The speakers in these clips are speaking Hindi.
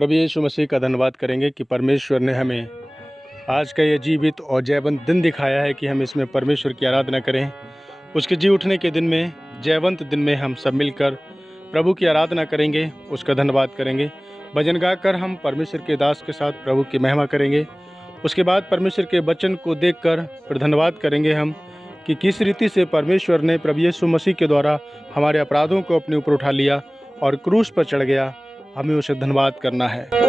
प्रभु यीशु मसीह का धन्यवाद करेंगे कि परमेश्वर ने हमें आज का ये जीवित और जयवंत दिन दिखाया है कि हम इसमें परमेश्वर की आराधना करें। उसके जी उठने के दिन में, जयवंत दिन में हम सब मिलकर प्रभु की आराधना करेंगे, उसका धन्यवाद करेंगे। भजन गाकर हम परमेश्वर के दास के साथ प्रभु की महिमा करेंगे। उसके बाद परमेश्वर के वचन को देखकर फिर धन्यवाद करेंगे हम कि किस रीति से परमेश्वर ने प्रभु यीशु मसीह के द्वारा हमारे अपराधों को अपने ऊपर उठा लिया और क्रूस पर चढ़ गया। हमें उसे धन्यवाद करना है। तुम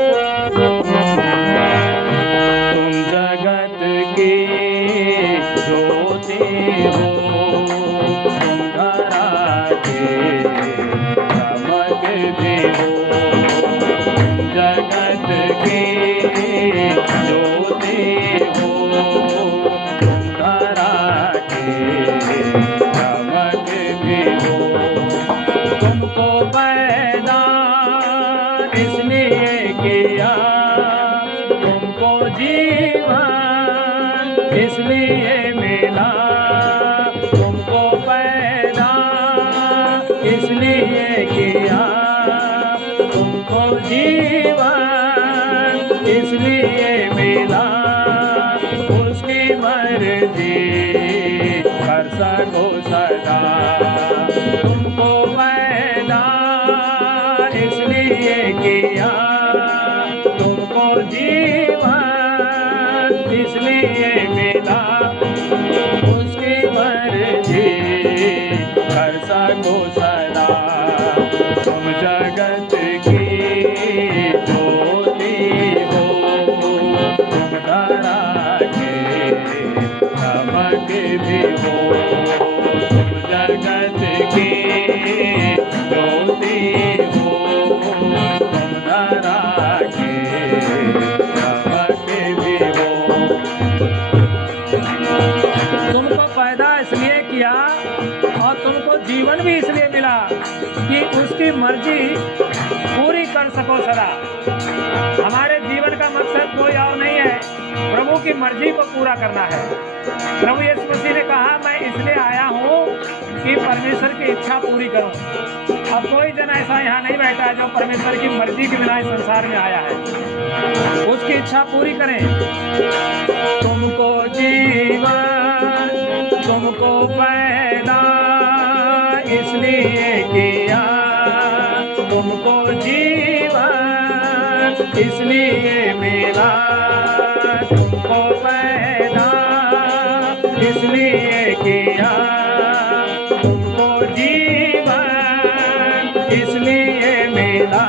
जगत की ज्योति हो, तुम धरा के चमक भी हो। तुम जगत की ज्योति हो, तुम धरा के चमक भी हो। तुमको पैदा इसलिए किया, तुमको जीवन इसलिए मिला। तुमको पैदा इसलिए किया, तुमको जीवन इसलिए मिला। उसकी मर्जी कर सको सदा। तुमको पैदा इसलिए किया, तुमको जीवन इसलिए मिला। उसकी मर्जी कर सको सदा। तुम जगत की ज्योति हो, तुम धरा के चमक भी हो। तुम जगत की ज्योति हो, तुम धरा के चमक भी हो। तुमको पैदा इसलिए किया और तुमको जीवन भी इसलिए मिला कि उसकी मर्जी पूरी कर सको सदा। हमारे जीवन का मकसद कोई और नहीं है, प्रभु की मर्जी को पूरा करना है। प्रभु यीशु मसीह ने कहा, मैं इसलिए आया हूँ कि परमेश्वर की इच्छा पूरी करूँ। अब कोई जन ऐसा यहाँ नहीं बैठा है जो परमेश्वर की मर्जी के बिना इस संसार में आया है। उसकी इच्छा पूरी करें। तुमको जीवन, तुमको पैदा इसलिए किया, तुमको जीवन इसलिए मिला। तुमको पैदा इसलिए किया, तुमको जीवन इसलिए मिला।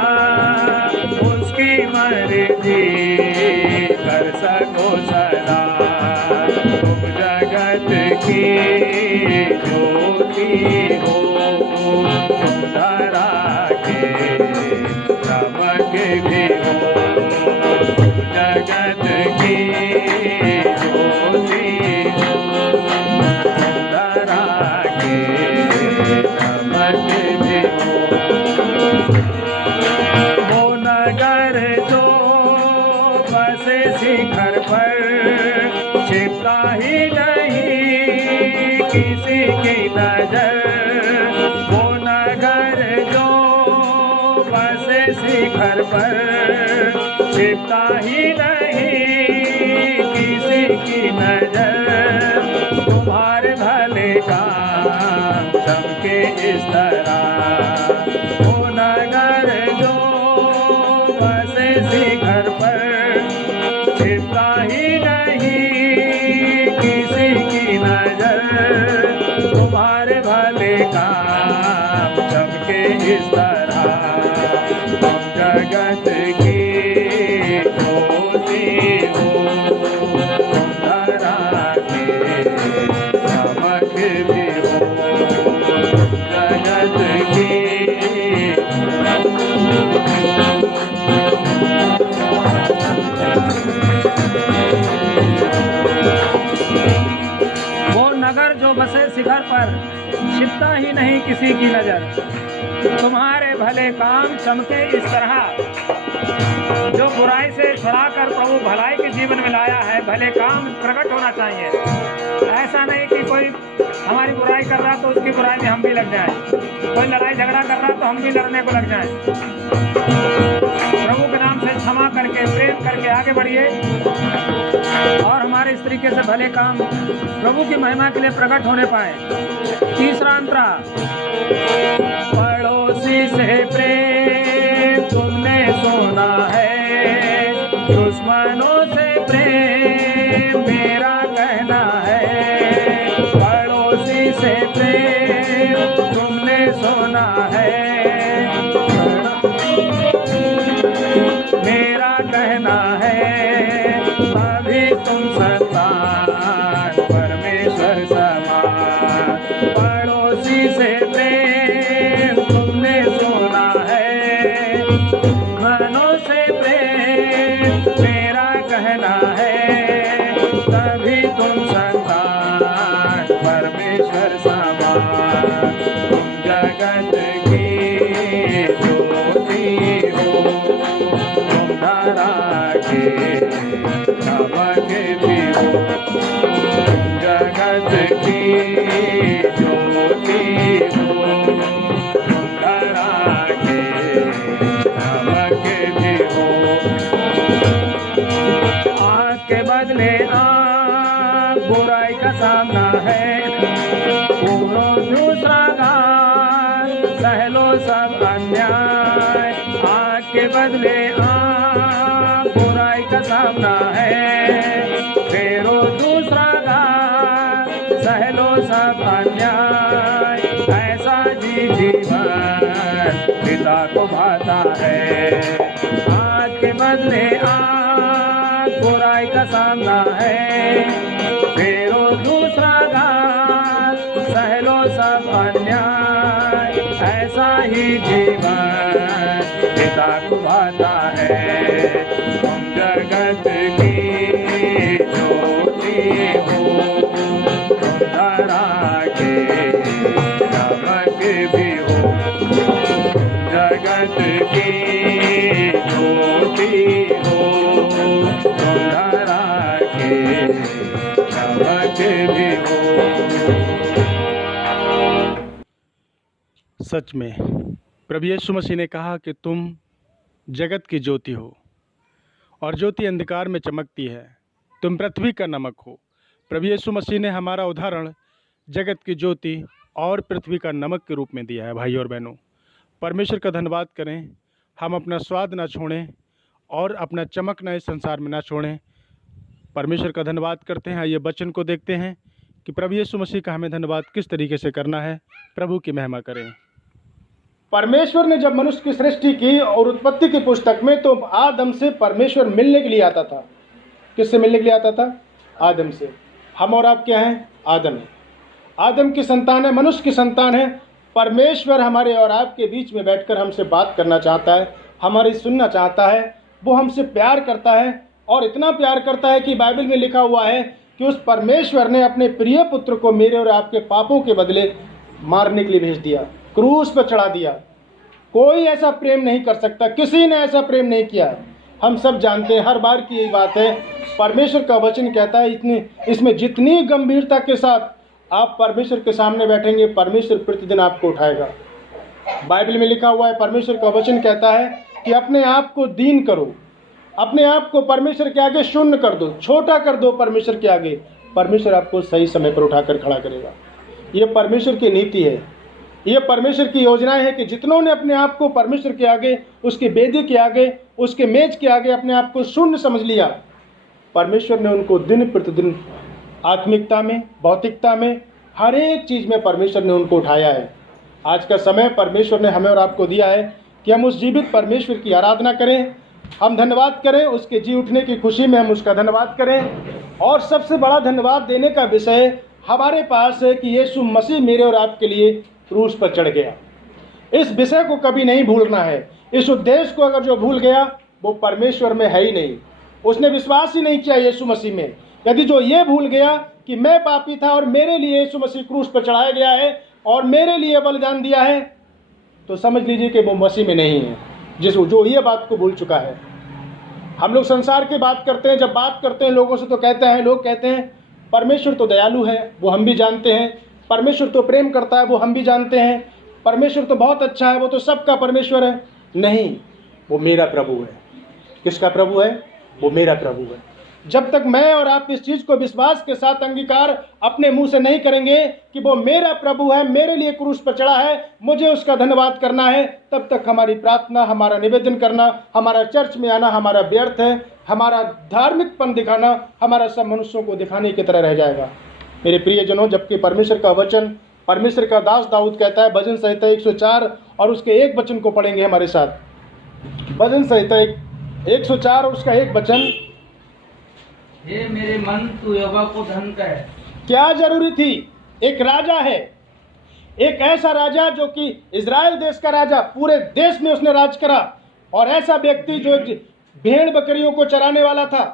उसकी मर्जी कर सको सदा। तुम जगत की ज्योति हो, तुम धरा के चमक भी हो। तुम जगत की ज्योति हो, तुम धरा के चमक भी हो। वो नगर जो बसे शिखर पर, छिपता ही नहीं किसी की नजर। वो नगर जो बसे शिखर पर, छिपता ही नहीं किसी की नजर। तुम्हारे भले काम सबके इस तरह। वो नगर जो बसे शिखर पर, छिपता ही नहीं किसी की नजर। तुम्हारे भले काम सबके इस तरह। तुम जगत की ज्योति हो, तुम धरा के चमक भी हो। जगत की वो नगर जो बसे शिखर पर, छिपता ही नहीं किसी की नजर। तुम्हारे भले काम चमके इस तरह। जो बुराई से छुड़ाकर प्रभु भलाई के जीवन में लाया है, भले काम प्रकट होना चाहिए। ऐसा नहीं कि कोई हमारी बुराई कर रहा तो उसकी बुराई में हम भी लग जाएं, कोई लड़ाई झगड़ा कर रहा तो हम भी लड़ने को लग जाएं। प्रभु के नाम से बढ़िए और हमारे इस तरीके से भले काम प्रभु की महिमा के लिए प्रकट होने पाए। तीसरा अंतरा, पड़ोसी से प्रेम तुमने सुना है, दुश्मनों से प्रेम मेरा कहना है। पड़ोसी से प्रेम तुमने सुना है, मेरा कहना है, अभी तुम संतान परमेश्वर समान। पड़ोसी से प्रेम तुमने सुना है, मनों से प्रेम मेरा कहना है, तभी तुम संतान परमेश्वर समान। तुम जगत की ज्योति हो, तुम धरा के नमक भी हो। तुम जगत की ज्योति हो, तुम धरा के नमक भी हो। आँख के बदले आँख बुराई का सामना है, पूरो दूसरा घात सह लो सब अन्याय। आँख के बदले आँख बुराई का सामना है, फेरो दूसरा घात सह लो सब अन्याय। ऐसा जीवन पिता को भाता है। आँख के बदले आँख बुराई का सामना है, फेरो दूसरा घात सह लो सब अन्याय। ऐसा ही जीवन पिता को भाता है। तुम जगत की ज्योति हो, तुम धरा के नमक भी हो। जगत की ज्योति हो, तुम धरा के नमक भी हो। सच में प्रभु यीशु मसीह ने कहा कि तुम जगत की ज्योति हो और ज्योति अंधकार में चमकती है, तुम पृथ्वी का नमक हो। प्रभु यीशु मसीह ने हमारा उदाहरण जगत की ज्योति और पृथ्वी का नमक के रूप में दिया है। भाई और बहनों, परमेश्वर का धन्यवाद करें। हम अपना स्वाद ना छोड़ें और अपना चमकना इस संसार में ना छोड़ें। परमेश्वर का धन्यवाद करते हैं। आइए वचन को देखते हैं कि प्रभु यीशु मसीह का हमें धन्यवाद किस तरीके से करना है। प्रभु की महिमा करें। परमेश्वर ने जब मनुष्य की सृष्टि की और उत्पत्ति की पुस्तक में, तो आदम से परमेश्वर मिलने के लिए आता था। किससे मिलने के लिए आता था? आदम से। हम और आप क्या हैं? आदम है। आदम की संतान है, मनुष्य की संतान है। परमेश्वर हमारे और आपके बीच में बैठकर हमसे बात करना चाहता है, हमारी सुनना चाहता है। वो हमसे प्यार करता है और इतना प्यार करता है कि बाइबल में लिखा हुआ है कि उस परमेश्वर ने अपने प्रिय पुत्र को मेरे और आपके पापों के बदले मारने के लिए भेज दिया, क्रूस पर चढ़ा दिया। कोई ऐसा प्रेम नहीं कर सकता, किसी ने ऐसा प्रेम नहीं किया। हम सब जानते हैं, हर बार की यही बात है। परमेश्वर का वचन कहता है इसमें जितनी गंभीरता के साथ आप परमेश्वर के सामने बैठेंगे, परमेश्वर प्रतिदिन आपको उठाएगा। बाइबल में लिखा हुआ है, परमेश्वर का वचन कहता है कि अपने आप को दीन करो, अपने आप को परमेश्वर के आगे शून्य कर दो, छोटा कर दो परमेश्वर के आगे। परमेश्वर आपको सही समय पर उठाकर खड़ा करेगा। ये परमेश्वर की नीति है, ये परमेश्वर की योजनाएं है कि जितनों ने अपने आप को परमेश्वर के आगे, उसके वेदी के आगे, उसके मेज के आगे अपने आप को शून्य समझ लिया, परमेश्वर ने उनको दिन प्रतिदिन आत्मिकता में, भौतिकता में, हर एक चीज़ में परमेश्वर ने उनको उठाया है। आज का समय परमेश्वर ने हमें और आपको दिया है कि हम उस जीवित परमेश्वर की आराधना करें, हम धन्यवाद करें। उसके जी उठने की खुशी में हम उसका धन्यवाद करें। और सबसे बड़ा धन्यवाद देने का विषय हमारे पास है कि यीशु मसीह मेरे और आपके लिए क्रूस पर चढ़ गया। इस विषय को कभी नहीं भूलना है। इस उद्देश्य को अगर जो भूल गया वो परमेश्वर में है ही नहीं, उसने विश्वास ही नहीं किया यीशु मसीह में। यदि जो ये भूल गया कि मैं पापी था और मेरे लिए यीशु मसीह क्रूस पर चढ़ाया गया है और मेरे लिए बलिदान दिया है, तो समझ लीजिए कि वो मसीह में नहीं है, जो ये बात को भूल चुका है। हम लोग संसार की बात करते हैं, जब बात करते हैं लोगों से तो लोग कहते हैं परमेश्वर तो दयालु है, वो हम भी जानते हैं। परमेश्वर तो प्रेम करता है, वो हम भी जानते हैं। परमेश्वर तो बहुत अच्छा है, वो तो सबका परमेश्वर है। नहीं, वो मेरा प्रभु है। किसका प्रभु है? वो मेरा प्रभु है। जब तक मैं और आप इस चीज को विश्वास के साथ अंगीकार अपने मुंह से नहीं करेंगे कि वो मेरा प्रभु है, मेरे लिए क्रूस पर चढ़ा है, मुझे उसका धन्यवाद करना है, तब तक हमारी प्रार्थना, हमारा निवेदन करना, हमारा चर्च में आना हमारा व्यर्थ है। हमारा धार्मिकपन दिखाना हमारा सब मनुष्यों को दिखाने की तरह रह जाएगा। मेरे प्रियजनों, जबकि परमेश्वर का वचन, परमेश्वर का दास दाऊद कहता है, भजन संहिता 104 और उसके एक वचन को पढ़ेंगे हमारे साथ। भजन संहिता 104 और उसका एक वचन। हे मेरे मन, तू यहोवा को धन कह। क्या जरूरी थी? एक राजा है, एक ऐसा राजा जो कि इजराइल देश का राजा, पूरे देश में उसने राज करा, और ऐसा व्यक्ति जो भेड़ बकरियों को चराने वाला था,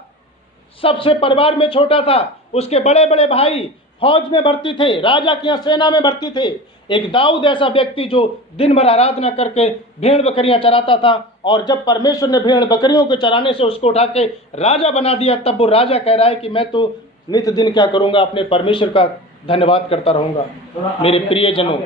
सबसे परिवार में छोटा था, उसके बड़े बड़े भाई फौज में भर्ती थे, राजा की यहाँ सेना में भर्ती थे। एक दाऊद ऐसा व्यक्ति जो दिन भर आराधना करके भेड़ बकरियां चराता था, और जब परमेश्वर ने भेड़ बकरियों के चराने से उसको उठा के राजा बना दिया, तब वो राजा कह रहा है कि मैं तो नित्य दिन क्या करूंगा, अपने परमेश्वर का धन्यवाद करता रहूंगा। मेरे प्रियजनों,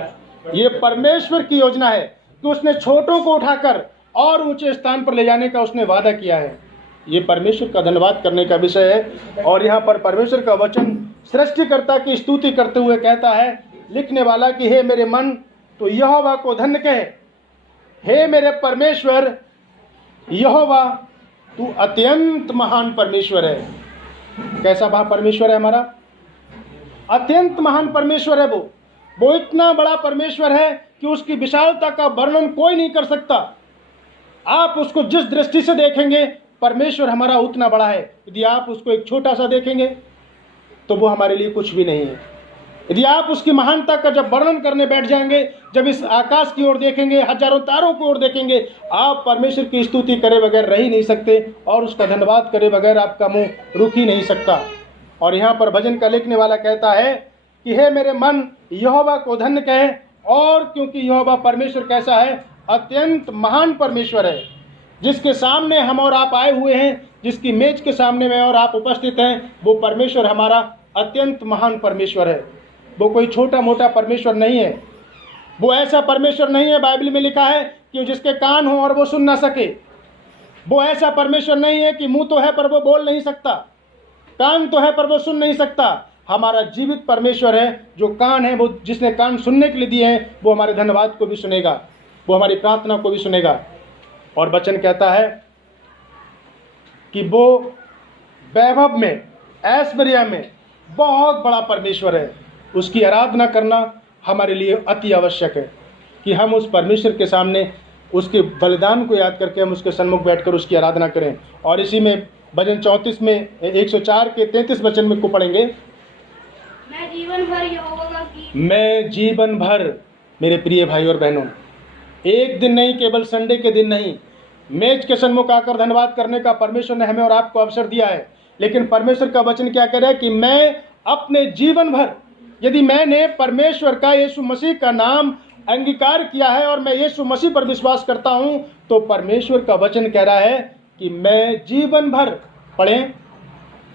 ये परमेश्वर की योजना है कि उसने छोटों को उठाकर और ऊंचे स्थान पर ले जाने का उसने वादा किया है। ये परमेश्वर का धन्यवाद करने का विषय है। और यहाँ पर परमेश्वर का वचन सृष्टिकर्ता की स्तुति करते हुए कहता है लिखने वाला कि हे मेरे मन, तो यहोवा को धन्य कहे। हे मेरे परमेश्वर यहोवा, तू अत्यंत महान परमेश्वर है। कैसा महान परमेश्वर है हमारा? अत्यंत महान परमेश्वर है वो इतना बड़ा परमेश्वर है कि उसकी विशालता का वर्णन कोई नहीं कर सकता। आप उसको जिस दृष्टि से देखेंगे, परमेश्वर हमारा उतना बड़ा है। यदि आप उसको एक छोटा सा देखेंगे तो वो हमारे लिए कुछ भी नहीं है। यदि आप उसकी महानता का जब वर्णन करने बैठ जाएंगे, जब इस आकाश की ओर देखेंगे, हजारों तारों की ओर देखेंगे, आप परमेश्वर की स्तुति करे बगैर रह ही नहीं सकते, और उसका धन्यवाद करे बगैर आपका मुंह रुक ही नहीं सकता। और यहाँ पर भजन का लिखने वाला कहता है कि हे मेरे मन, यहोवा को धन्य कहे। और क्योंकि यहोवा परमेश्वर कैसा है? अत्यंत महान परमेश्वर है, जिसके सामने हम और आप आए हुए हैं, जिसकी मेज के सामने में और आप उपस्थित हैं, वो परमेश्वर हमारा अत्यंत महान परमेश्वर है। वो कोई छोटा मोटा परमेश्वर नहीं है। वो ऐसा परमेश्वर नहीं है, बाइबल में लिखा है कि जिसके कान हो और वो सुन ना सके। वो ऐसा परमेश्वर नहीं है कि मुंह तो है पर वो बोल नहीं सकता, कान तो है पर वो सुन नहीं सकता। हमारा जीवित परमेश्वर है, जो कान है, वो जिसने कान सुनने के लिए दिए हैं, वो हमारे धन्यवाद को भी सुनेगा, वो हमारी प्रार्थना को भी सुनेगा। और वचन कहता है कि वो वैभव में, ऐश्वर्य में बहुत बड़ा परमेश्वर है। उसकी आराधना करना हमारे लिए अति आवश्यक है कि हम उस परमेश्वर के सामने उसके बलिदान को याद करके हम उसके सन्मुख बैठकर उसकी आराधना करें। और इसी में भजन 34 में 104 के 33 वचन में को पढ़ेंगे। मैं जीवन भर यहोवा का गीत, मैं जीवन भर, मेरे प्रिय भाई और बहनों, एक दिन नहीं, केवल संडे के दिन नहीं, मेज के सन्मुख आकर धन्यवाद करने का परमेश्वर ने हमें और आपको अवसर दिया है। लेकिन परमेश्वर का वचन क्या कह रहा है कि मैं अपने जीवन भर, यदि मैंने परमेश्वर का, यीशु मसीह का नाम अंगीकार किया है और मैं यीशु मसीह पर विश्वास करता हूं, तो परमेश्वर का वचन कह रहा है कि मैं जीवन भर, पढ़ें,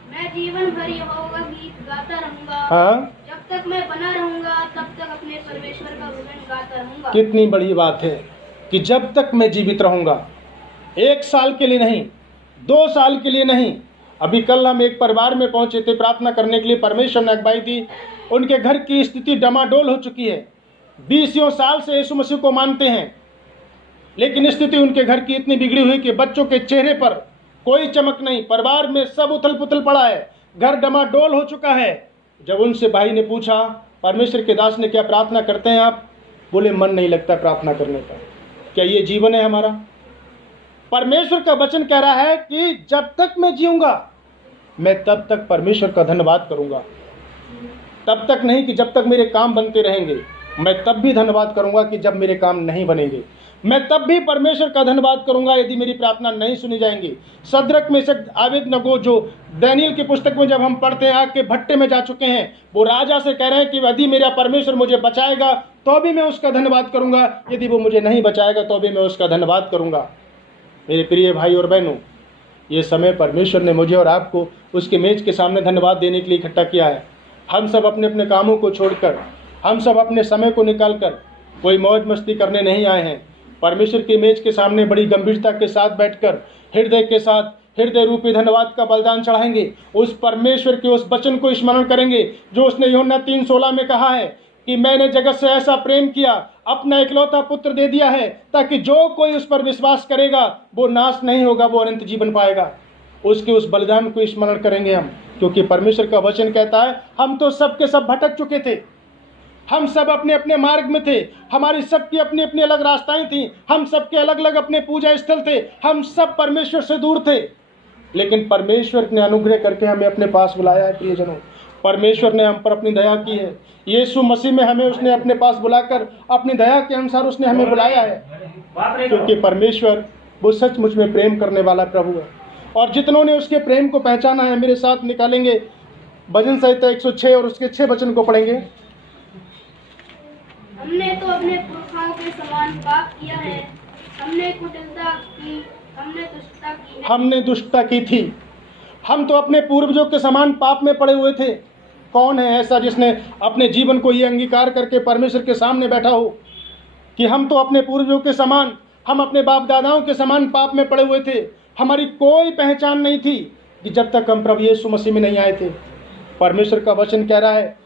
मैं जीवन भर यहोवा का गीत गाता रहूंगा। हाँ, जब तक मैं बना रहूंगा तब तक अपने परमेश्वर का गुण गाता रहूंगा। कितनी बड़ी बात है कि जब तक मैं जीवित रहूंगा, 1 साल के लिए नहीं, 2 साल के लिए नहीं। अभी कल हम एक परिवार में पहुंचे थे प्रार्थना करने के लिए, परमेश्वर ने अगुवाई दी। उनके घर की स्थिति डमाडोल हो चुकी है। 20 साल से यीशु मसीह को मानते हैं, लेकिन स्थिति उनके घर की इतनी बिगड़ी हुई कि बच्चों के चेहरे पर कोई चमक नहीं, परिवार में सब उथल पुथल पड़ा है, घर डमाडोल हो चुका है। जब उनसे भाई ने पूछा, परमेश्वर के दास ने, क्या प्रार्थना करते हैं आप? बोले, मन नहीं लगता प्रार्थना करने का। क्या ये जीवन है हमारा? परमेश्वर का वचन कह रहा है कि जब तक मैं जीऊंगा, मैं तब तक परमेश्वर का धन्यवाद करूंगा। तब तक नहीं कि जब तक मेरे काम बनते रहेंगे, मैं तब भी धन्यवाद करूंगा कि जब मेरे काम नहीं बनेंगे। मैं तब भी परमेश्वर का धन्यवाद करूंगा यदि मेरी प्रार्थना नहीं सुनी जाएंगी। सदरक में से आबेदनगो, जो दानियेल की पुस्तक में जब हम पढ़ते हैं, आग के भट्टे में जा चुके हैं, वो राजा से कह रहे हैं कि यदि मेरा परमेश्वर मुझे बचाएगा तो भी मैं उसका धन्यवाद करूंगा, यदि वो मुझे नहीं बचाएगा तो भी मैं उसका धन्यवाद करूंगा। मेरे प्रिय भाई और बहनों, ये समय परमेश्वर ने मुझे और आपको उसके मेज के सामने धन्यवाद देने के लिए इकट्ठा किया है। हम सब अपने अपने कामों को छोड़कर, हम सब अपने समय को निकालकर कोई मौज मस्ती करने नहीं आए हैं। परमेश्वर की मेज के सामने बड़ी गंभीरता के साथ बैठकर, हृदय के साथ, हृदय रूपी धन्यवाद का बलिदान चढ़ाएंगे, उस परमेश्वर के उस वचन को स्मरण करेंगे जो उसने यूहन्ना 3:16 में कहा है कि मैंने जगत से ऐसा प्रेम किया, अपना इकलौता पुत्र दे दिया है, ताकि जो कोई उस पर विश्वास करेगा वो नाश नहीं होगा, वो अनंत जीवन पाएगा। उसके उस बलिदान को स्मरण करेंगे हम, क्योंकि परमेश्वर का वचन कहता है हम तो सब के सब भटक चुके थे, हम सब अपने अपने मार्ग में थे, हमारी सबकी अपनी अपनी अलग रास्ताएं थी, हम सबके अलग अलग अपने पूजा स्थल थे, हम सब परमेश्वर से दूर थे। लेकिन परमेश्वर ने अनुग्रह करके हमें अपने पास बुलाया है। प्रियजनों, परमेश्वर ने हम पर अपनी दया की है। यीशु मसीह में हमें उसने अपने पास बुलाकर अपनी दया के अनुसार उसने हमें बुलाया है, क्योंकि परमेश्वर वो सचमुच में प्रेम करने वाला प्रभु है। और जितनों ने उसके प्रेम को पहचाना है, मेरे साथ निकालेंगे भजन संहिता 106 और उसके 6 वचन को पढ़ेंगे। हमने तो अपने पुरखाओं के समान पाप किया है, हमने कुटिलता की, हमने दुष्टता की है। हमने दुष्टता की थी, हम तो अपने पूर्वजों के समान पाप में पड़े हुए थे। कौन है ऐसा जिसने अपने जीवन को ये अंगीकार करके परमेश्वर के सामने बैठा हो कि हम तो अपने पूर्वजों के समान, हम अपने बाप दादाओं के समान पाप में पड़े हुए थे, हमारी कोई पहचान नहीं थी कि जब तक हम प्रभु यीशु मसीह में नहीं आए थे। परमेश्वर का वचन कह रहा है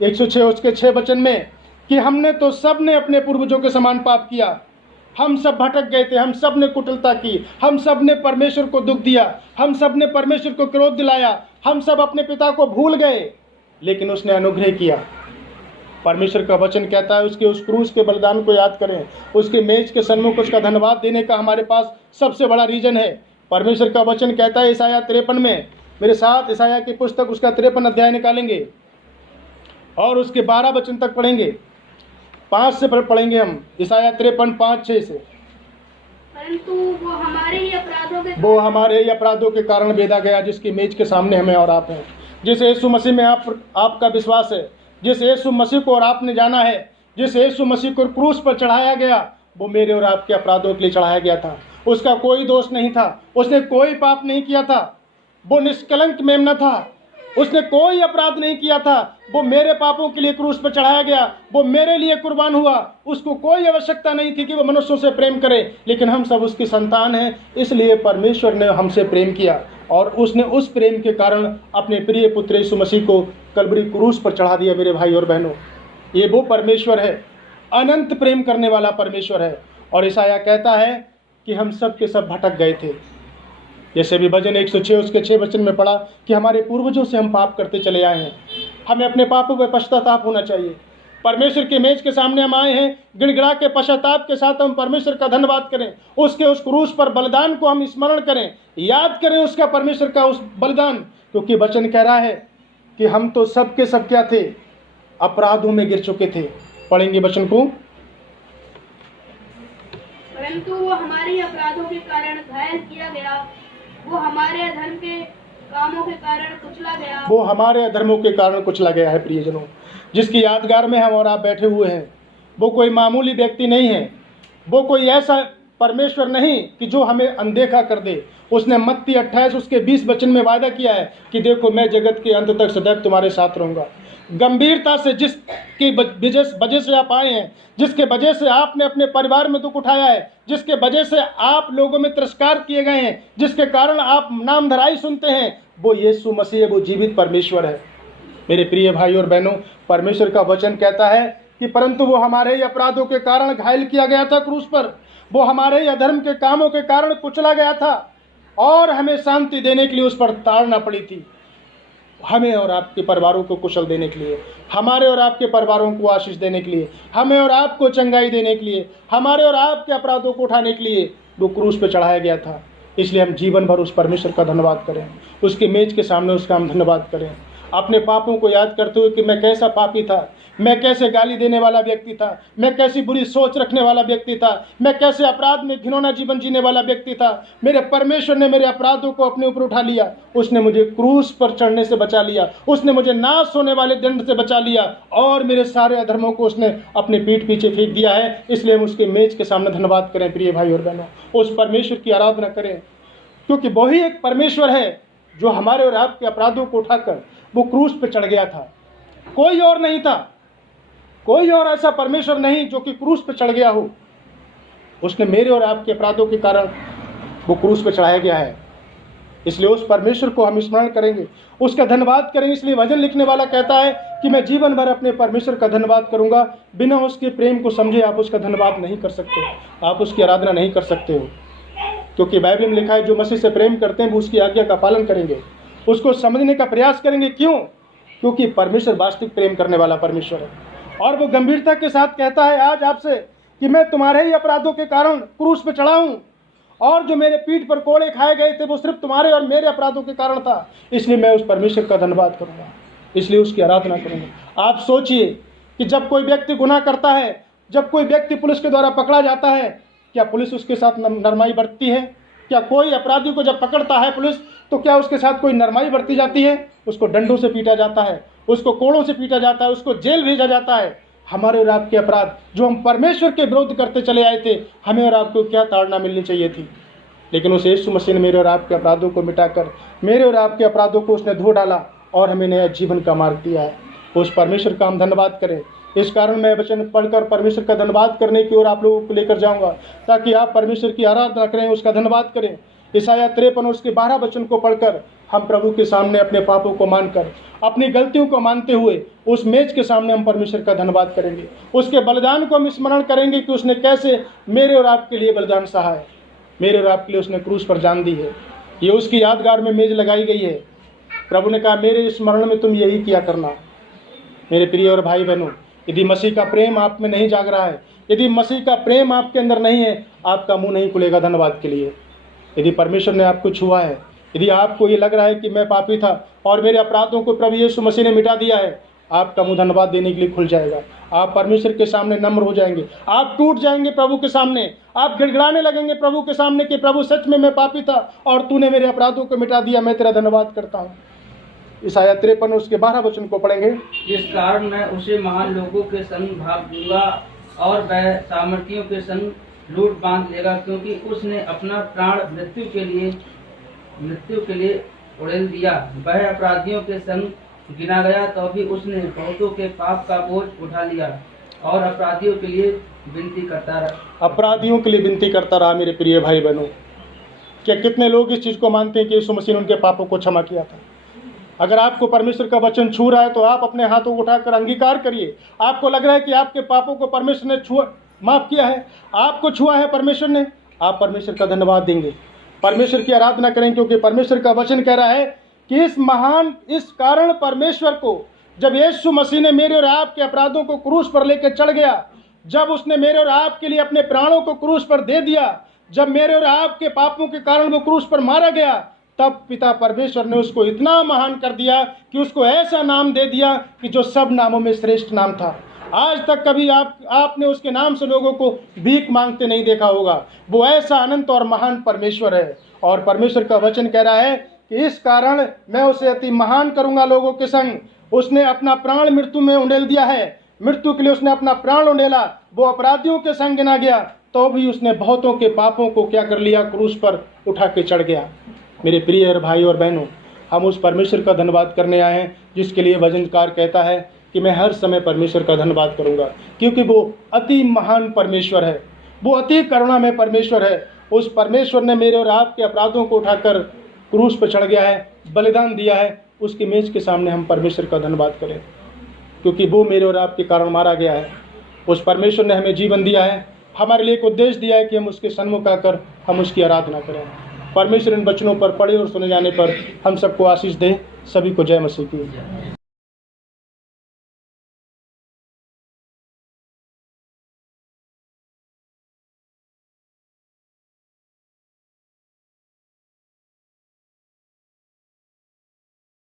106 उसके 6 वचन में कि हमने तो सब ने अपने पूर्वजों के समान पाप किया, हम सब भटक गए थे, हम सब ने कुटिलता की, हम सब ने परमेश्वर को दुख दिया, हम सब ने परमेश्वर को क्रोध दिलाया, हम सब अपने पिता को भूल गए, लेकिन उसने अनुग्रह किया। परमेश्वर का वचन कहता है उसके उस क्रूस के बलिदान को याद करें, उसके मेज के सन्मुख उसका धन्यवाद देने का हमारे पास सबसे बड़ा रीजन है। परमेश्वर का वचन कहता है ईसाया 53 में, मेरे साथ ईसाया की पुस्तक उसका 53 अध्याय निकालेंगे और उसके 12 वचन तक पढ़ेंगे। 5 से पढ़ेंगे हम, ईसाया 53 5-6 से। परंतु वो हमारे ही अपराधों के कारण बेधा गया, जिसकी मेज के सामने हमें और आप हैं। जिस यीशु मसीह में आपका विश्वास है, जिस यीशु मसीह को और आपने जाना है, जिस यीशु मसीह को क्रूस पर चढ़ाया गया, वो मेरे और आपके अपराधों के लिए चढ़ाया गया था। उसका कोई दोष नहीं था, उसने कोई पाप नहीं किया था, वो निष्कलंक मेमना था, उसने कोई अपराध नहीं किया था, वो मेरे पापों के लिए क्रूस पर चढ़ाया गया, वो मेरे लिए कुर्बान हुआ। उसको कोई आवश्यकता नहीं थी कि वो मनुष्यों से प्रेम करे, लेकिन हम सब उसकी संतान हैं, इसलिए परमेश्वर ने हमसे प्रेम किया और उसने उस प्रेम के कारण अपने प्रिय पुत्र यीशु मसीह को कलवरी क्रूस पर चढ़ा दिया। मेरे भाई और बहनों, ये वो परमेश्वर है, अनंत प्रेम करने वाला परमेश्वर है। और ईसाया कहता है कि हम सब के सब भटक गए थे, जैसे भी भजन 106 उसके 6 वचन में पढ़ा कि हमारे पूर्वजों से हम पाप करते चले आए हैं, हमें अपने पापों पर पश्चाताप होना चाहिए। परमेश्वर के मेज के सामने हम आए हैं, गिड़गिड़ा के पश्चाताप के साथ हम परमेश्वर का धन्यवाद करें, उसके उस क्रूस पर बलिदान को हम स्मरण करें, याद करें उसका, परमेश्वर का उस बलिदान, क्योंकि वचन कह रहा है कि हम तो सब के सब क्या थे, अपराधों में गिर चुके थे। पढ़ेंगे वचन को। परंतु वो हमारे अपराधों के कारण घायल किया गया, वो हमारे अधर्म के कामों के कारण कुचला गया, वो हमारे अधर्मों के कारण कुचला गया है। प्रियजनों, जिसकी यादगार में हम और आप बैठे हुए हैं, वो कोई मामूली व्यक्ति नहीं है, वो कोई ऐसा परमेश्वर नहीं कि जो हमें अनदेखा कर दे। उसने मत्ती 28 उसके 20 वचन में वायदा किया है कि देखो मैं जगत के अंत तक सदैव तुम्हारे साथ रहूँगा। गंभीरता से जिसकी वजह से आप आए हैं, जिसके वजह से आपने अपने परिवार में दुख उठाया है, जिसके वजह से आप लोगों में तिरस्कार किए गए हैं, जिसके कारण आप नामधराई सुनते हैं, वो यीशु मसीह, वो जीवित परमेश्वर है। मेरे प्रिय भाई और बहनों, परमेश्वर का वचन कहता है कि परंतु वो हमारे ही अपराधों के कारण घायल किया गया था क्रूस पर, वो हमारे ही अधर्म के कामों के कारण कुचला गया था और हमें शांति देने के लिए उस पर ताड़ना पड़ी थी, हमें और आपके परिवारों को कुशल देने के लिए, हमारे और आपके परिवारों को आशीष देने के लिए, हमें और आपको चंगाई देने के लिए, हमारे और आपके अपराधों को उठाने के लिए वो क्रूस पे चढ़ाया गया था। इसलिए हम जीवन भर उस परमेश्वर का धन्यवाद करें, उसके मेज के सामने उसका हम धन्यवाद करें, अपने पापों को याद करते हुए कि मैं कैसा पापी था, मैं कैसे गाली देने वाला व्यक्ति था, मैं कैसी बुरी सोच रखने वाला व्यक्ति था, मैं कैसे अपराध में घिनौना जीवन जीने वाला व्यक्ति था। मेरे परमेश्वर ने मेरे अपराधों को अपने ऊपर उठा लिया, उसने मुझे क्रूस पर चढ़ने से बचा लिया, उसने मुझे नाश होने वाले दंड से बचा लिया और मेरे सारे अधर्मों को उसने अपने पीठ पीछे फेंक दिया है। इसलिए हम उसके मेज के सामने धन्यवाद करें। प्रिय भाई और बहनों, उस परमेश्वर की आराधना करें, क्योंकि वही एक परमेश्वर है जो हमारे और आपके अपराधों को उठाकर वो क्रूस पर चढ़ गया था। कोई और नहीं था, कोई और ऐसा परमेश्वर नहीं जो कि क्रूस पर चढ़ गया हो। उसने मेरे और आपके अपराधों के कारण वो क्रूस पर चढ़ाया गया है। इसलिए उस परमेश्वर को हम स्मरण करेंगे, उसका धन्यवाद करेंगे। इसलिए भजन लिखने वाला कहता है कि मैं जीवन भर अपने परमेश्वर का धन्यवाद करूंगा। बिना उसके प्रेम को समझे आप उसका धन्यवाद नहीं कर सकते, आप उसकी आराधना नहीं कर सकते हो। क्योंकि बाइबल में लिखा है जो मसीह से प्रेम करते हैं वो उसकी आज्ञा का पालन करेंगे, उसको समझने का प्रयास करेंगे। क्यों? क्योंकि परमेश्वर वास्तविक प्रेम करने वाला परमेश्वर है। और वो गंभीरता के साथ कहता है आज आपसे कि मैं तुम्हारे ही अपराधों के कारण क्रूस पे चढ़ा हूँ, और जो मेरे पीठ पर कोड़े खाए गए थे वो सिर्फ तुम्हारे और मेरे अपराधों के कारण था। इसलिए मैं उस परमेश्वर का धन्यवाद करूँगा, इसलिए उसकी आराधना करूँगा। आप सोचिए कि जब कोई व्यक्ति गुनाह करता है, जब कोई व्यक्ति पुलिस के द्वारा पकड़ा जाता है, क्या पुलिस उसके साथ नरमाई बरतती है? क्या कोई अपराधी को जब पकड़ता है पुलिस तो क्या उसके साथ कोई नरमाई बरती जाती है? उसको डंडों से पीटा जाता है, उसको कोड़ों से पीटा जाता है, उसको जेल भेजा जाता है। हमारे और आपके अपराध जो हम परमेश्वर के विरोध करते चले आए थे, हमें और आपको क्या ताड़ना मिलनी चाहिए थी? लेकिन उस यीशु मसीह ने मेरे और आपके अपराधों को मिटाकर मेरे और आपके अपराधों को उसने धो डाला और हमें नया जीवन का मार्ग दिया है। उस परमेश्वर का हम धन्यवाद करें। इस कारण मैं वचन पढ़कर परमेश्वर का धन्यवाद करने की ओर आप लोगों को लेकर जाऊंगा, ताकि आप परमेश्वर की आराधना करें, उसका धन्यवाद करें। ईसाया 53 और उसके 12 वचन को पढ़कर हम प्रभु के सामने अपने पापों को मानकर, अपनी गलतियों को मानते हुए उस मेज के सामने हम परमेश्वर का धन्यवाद करेंगे। उसके बलिदान को हम स्मरण करेंगे कि उसने कैसे मेरे और आपके लिए बलिदान सहा है, मेरे और आपके लिए उसने क्रूस पर जान दी है। ये उसकी यादगार में मेज लगाई गई है। प्रभु ने कहा मेरे स्मरण में तुम यही किया करना। मेरे प्रिय और भाई बहनों, यदि मसीह का प्रेम आप में नहीं जाग रहा है, यदि मसीह का प्रेम आपके अंदर नहीं है, आपका मुंह नहीं खुलेगा धन्यवाद के लिए। यदि परमेश्वर ने आपको छुआ है, यदि आपको ये लग रहा है कि मैं पापी था और मेरे अपराधों को प्रभु यीशु मसीह ने मिटा दिया है, आपका मुंह धन्यवाद देने के लिए खुल जाएगा। आप परमेश्वर के सामने नम्र हो जाएंगे, आप टूट जाएंगे प्रभु के सामने, आप गिड़गिड़ाने लगेंगे प्रभु के सामने कि प्रभु सच में मैं पापी था और तूने मेरे अपराधों को मिटा दिया, मैं तेरा धन्यवाद करता हूँ। ईसाया 53 उसके 12 वचन को पढ़ेंगे। जिस कारण मैं उसे महान लोगों के संग भाग दूंगा और वह सामर्थियों के संग लूट बांध लेगा, क्योंकि उसने अपना प्राण मृत्यु के लिए उड़ेल दिया। वह अपराधियों के संग गिना गया तो भी उसने बहुतों के पाप का बोझ उठा लिया और अपराधियों के लिए विनती करता रहा। अपराधियों के लिए विनती करता रहा। मेरे प्रिय भाई बहनों, क्या कितने लोग इस चीज़ को मानते हैं कि यीशु मसीह ने उनके पापों को क्षमा किया था? अगर आपको परमेश्वर का वचन छू रहा है तो आप अपने हाथों को उठाकर अंगीकार करिए। आपको लग रहा है कि आपके पापों को परमेश्वर ने माफ़ किया है, आपको छुआ है परमेश्वर ने, आप परमेश्वर का धन्यवाद देंगे, परमेश्वर की आराधना करें। क्योंकि परमेश्वर का वचन कह रहा है कि इस कारण परमेश्वर को, जब यीशु मसीह ने मेरे और आपके अपराधों को क्रूस पर लेकर चढ़ गया, जब उसने मेरे और आपके लिए अपने प्राणों को क्रूस पर दे दिया, जब मेरे और आपके पापों के कारण वो क्रूस पर मारा गया, तब पिता परमेश्वर ने उसको इतना महान कर दिया कि उसको ऐसा नाम दे दिया कि जो सब नामों में श्रेष्ठ नाम था। आज तक कभी आपने उसके नाम से लोगों को भीख मांगते नहीं देखा होगा। वो ऐसा अनंत और महान परमेश्वर है। और परमेश्वर का वचन कह रहा है कि इस कारण मैं उसे अति महान करूंगा लोगों के संग। उसने अपना प्राण मृत्यु में उंडेल दिया है, मृत्यु के लिए उसने अपना प्राण उंडेला। वो अपराधियों के संग गिना गया तो भी उसने बहुतों के पापों को क्या कर लिया, क्रूस पर उठा के चढ़ गया। मेरे प्रिय भाई और बहनों, हम उस परमेश्वर का धन्यवाद करने आए हैं जिसके लिए वचनकार कहता है कि मैं हर समय परमेश्वर का धन्यवाद करूंगा, क्योंकि वो अति महान परमेश्वर है, वो अति करुणा में परमेश्वर है। उस परमेश्वर ने मेरे और आपके अपराधों को उठाकर क्रूस पर चढ़ गया है, बलिदान दिया है। उसके मेज के सामने हम परमेश्वर का धन्यवाद करें, क्योंकि वो मेरे और आपके कारण मारा गया है। उस परमेश्वर ने हमें जीवन दिया है, हमारे लिए एक उद्देश्य दिया है कि हम उसके सन्मुख आकर हम उसकी आराधना करें। परमेश्वर इन वचनों पर पढ़े और सुने जाने पर हम सबको आशीष दे। सभी को जय मसीह की।